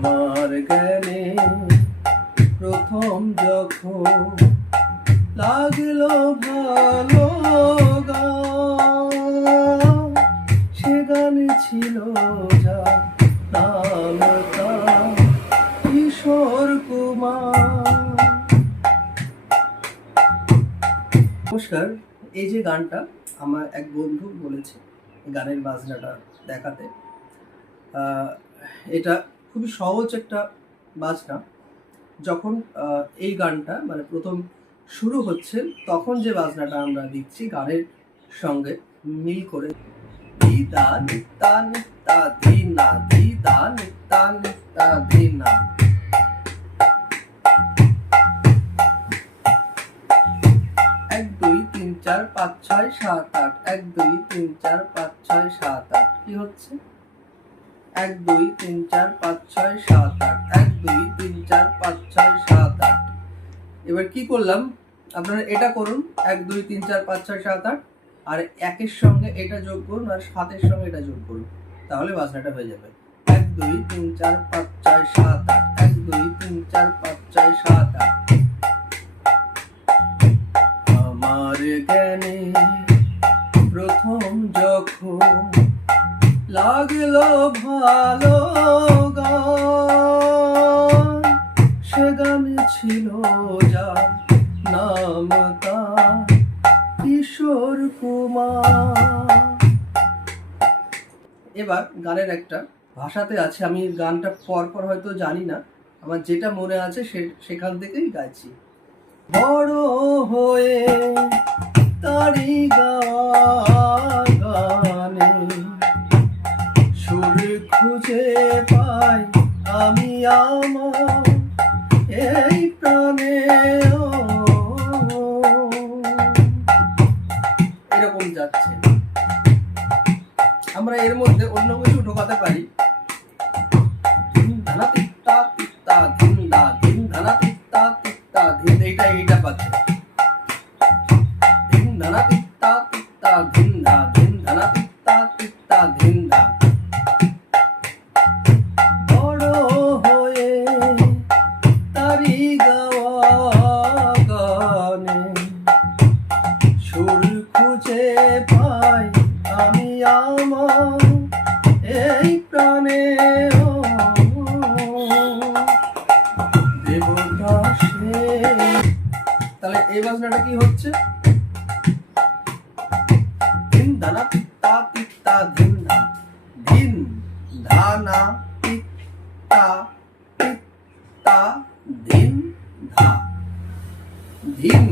আমার জ্ঞানে প্রথম যখন লাগল ভালো সে গানে ছিল যা নাম কিশোর কুমার। নমস্কার, এই যে গানটা আমার এক বন্ধু বলেছে গানের বাজনাটা দেখাতে। এটা খুবই সহজ একটা বাজনা। যখন এই গানটা মানে প্রথম শুরু হচ্ছে, তখন যে বাজনাটা আমরা দিচ্ছি গানের সঙ্গে মিল করে। দি দা নিত্তা নিত্তা দি না দি দা নিত্তা নিত্তা দি না এক, দুই, তিন, চার, পাঁচ, ছয়, সাত, আট। এক, দুই, তিন, চার, পাঁচ, ছয়, সাত, আট। কি হচ্ছে? এক দুই তিন চার পাঁচ ছয় সাত আট, এক দুই তিন চার পাঁচ ছয় সাত আট। এবার কি করলাম? আপনারা এটা করুন, এক দুই তিন চার পাঁচ ছয় সাত আট, আর একের সঙ্গে এটা যোগ করুন আর সাতের সঙ্গে এটা যোগ করুন। তাহলে বাজনাটা হয়ে যাবে। এক দুই তিন চার পাঁচ ছয় সাত আট, এক দুই তিন চার পাঁচ ছয় সাত আট। আমার জ্ঞানে প্রথম যখন লাগল ভালো সে গানে ছিল যা নাম কিশোর কুমার। এবার গানের একটা ভাষাতে আছে, আমি গানটা পর পর হয়তো জানি না। আমার যেটা মনে আছে সে, সেখান থেকেই গাইছি। বড় হয়ে তারি গাওয়া এরকম যাচ্ছে। আমরা এর মধ্যে অন্য কিছু ঢোকাতে পারি। ধিন তিত্তা তিত্তা ধিন দা এইটা পাচ্ছে। ধিন ধানা তিত্তা তিত্তা ধিন ধা সুর খুঁজে পাই আমি আমার এই প্রাণে। তাহলে এই বাজনাটা কি হচ্ছে? ধিন ধানা তিত্তা তিত্তা ধিন ধা ধিন তিত্তা তিত্তা ধিন ধা ধিন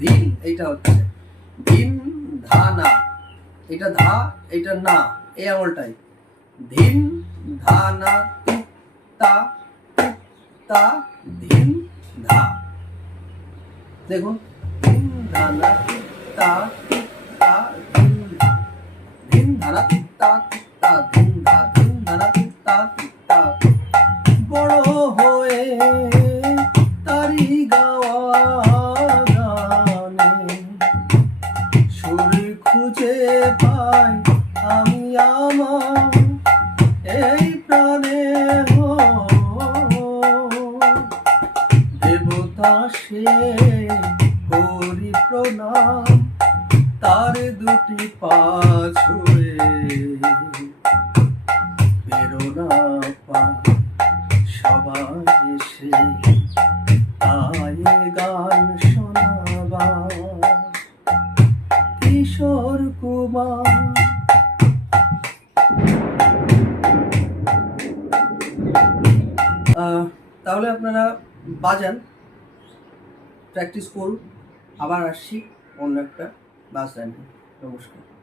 ধিন, এইটা হচ্ছে। ধানা এটা ধা, এটা না। এই আঙুলটাই ধিন ধানা তা তা, ধিন, ধা। দেখুন। ধিন ধানা তা তা, ধিন, ধা। ধিন, ধা না তা তা, ধিন। আমি আমার এই প্রাণে দেবতা সে করি প্রণাম তার দুটি পা ছুঁয়ে। কিশোর কুমার। তাহলে আপনারা বাজান প্র্যাকটিস করুন আবার আসছি অন্য একটা বাস বাজান নমস্কার।